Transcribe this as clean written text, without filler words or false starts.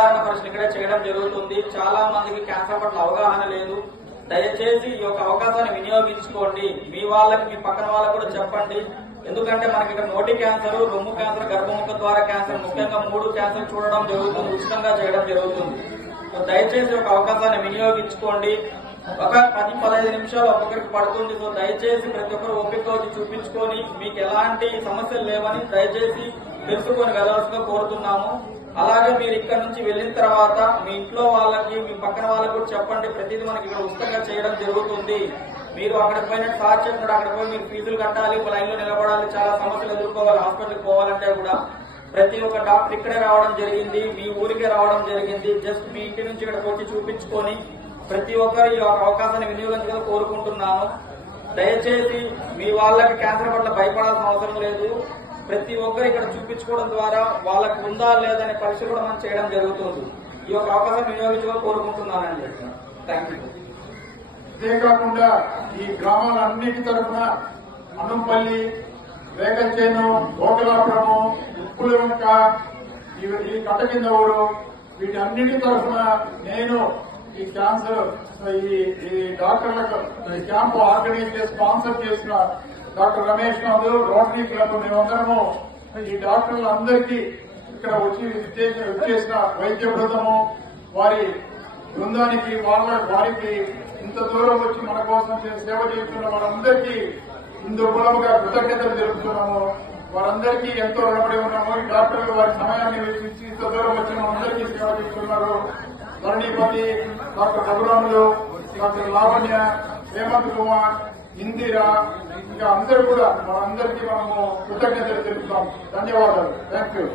నిర్ధారణ పరీక్షలు ఇక్కడే చేయడం జరుగుతుంది. చాలా మందికి క్యాన్సర్ పట్ల అవగాహన లేదు. దయచేసి ఈ యొక్క అవకాశాన్ని వినియోగించుకోండి. మీ వాళ్ళకి, మీ పక్కన వాళ్ళకి కూడా చెప్పండి. ఎందుకంటే మనకి ఇక్కడ నోటి క్యాన్సర్, రొమ్ము క్యాన్సర్, గర్భముఖ ద్వారా క్యాన్సర్, ముఖ్యంగా 3 క్యాన్సర్ చూడడం జరుగుతుంది, ఉచితంగా చేయడం జరుగుతుంది. దయచేసి ఒక అవకాశాన్ని వినియోగించుకోండి. ఒక 10-15 నిమిషాలు ఒక్కొక్కరికి పడుతుంది. సో దయచేసి ప్రతి ఒక్కరు ఓపిక వచ్చి చూపించుకొని మీకు ఎలాంటి సమస్యలు లేవని దయచేసి తెలుసుకొని వెళ్ళాల్సిందిగా కోరుతున్నాము. అలాగే మీరు ఇక్కడ నుంచి వెళ్ళిన తర్వాత మీ ఇంట్లో వాళ్ళకి, మీ పక్కన వాళ్ళకి కూడా చెప్పండి. ప్రతిదీ మనకి ఇక్కడ ఉచితంగా చేయడం జరుగుతుంది. మీరు అక్కడికి పోయినట్టు సార్ చెప్పినట్టు అక్కడ పోయి మీరు ఫీజులు కట్టాలి, లైన్ లో నిలబడాలి, చాలా సమస్యలు ఎదుర్కోవాలి. హాస్పిటల్కి పోవాలంటే కూడా ప్రతి ఒక్క డాక్టర్ ఇక్కడే రావడం జరిగింది, మీ ఊరికే రావడం జరిగింది. జస్ట్ మీ ఇంటి నుంచి ఇక్కడికి వచ్చి చూపించుకొని ప్రతి ఒక్కరు ఈ అవకాశాన్ని వినియోగించాలని కోరుకుంటున్నాను. దయచేసి మీ వాళ్ళకి క్యాన్సర్ పట్ల భయపడాల్సిన అవసరం లేదు. ప్రతి ఒక్కరు ఇక్కడ చూపించుకోవడం ద్వారా వాళ్ళకి ఉందా లేదనే పరీక్ష కూడా మనం చేయడం జరుగుతుంది. ఈ యొక్క అవకాశం వినియోగించాలని కోరుకుంటున్నానండి. Thank you. ఇదే కాకుండా ఈ గ్రామాలన్నిటి తరఫున అన్నంపల్లి, రేకల్చేను, గోకలాపురము, ఉప్పులవంక, ఈ కట్ట కింద ఊరు, వీటన్నిటి తరఫున నేను ఈ క్యాన్సర్ ఈ డాక్టర్లకు క్యాంపు ఆర్గనైజ్ చేసి స్పాన్సర్ చేసిన doctor Ramesh Nath, rotary club, మేమందరము ఈ డాక్టర్లందరికీ ఇక్కడ వచ్చి చేసిన వైద్య బృందము, వారి బృందానికి, వారికి ఇంత దూరం వచ్చి మన కోసం సేవ చేస్తున్న వారందరికీ ఇందుమూలముగా కృతజ్ఞతలు తెలుపుతున్నాము. వారందరికీ ఎంతో రుణపడి ఉన్నాము. ఈ డాక్టర్లు వారి సమయాన్ని వెచ్చించి ఇంత దూరం వచ్చిన అందరికీ సేవ చేస్తున్నారు. ధరణిపతి, డాక్టర్ రఘురాములు, డాక్టర్ లావణ్య, హేమంత్ కుమార్, ఇందిరా, ఇంకా అందరూ కూడా వారందరికీ మనము కృతజ్ఞతలు తెలుపుతాం. ధన్యవాదాలు. Thank you.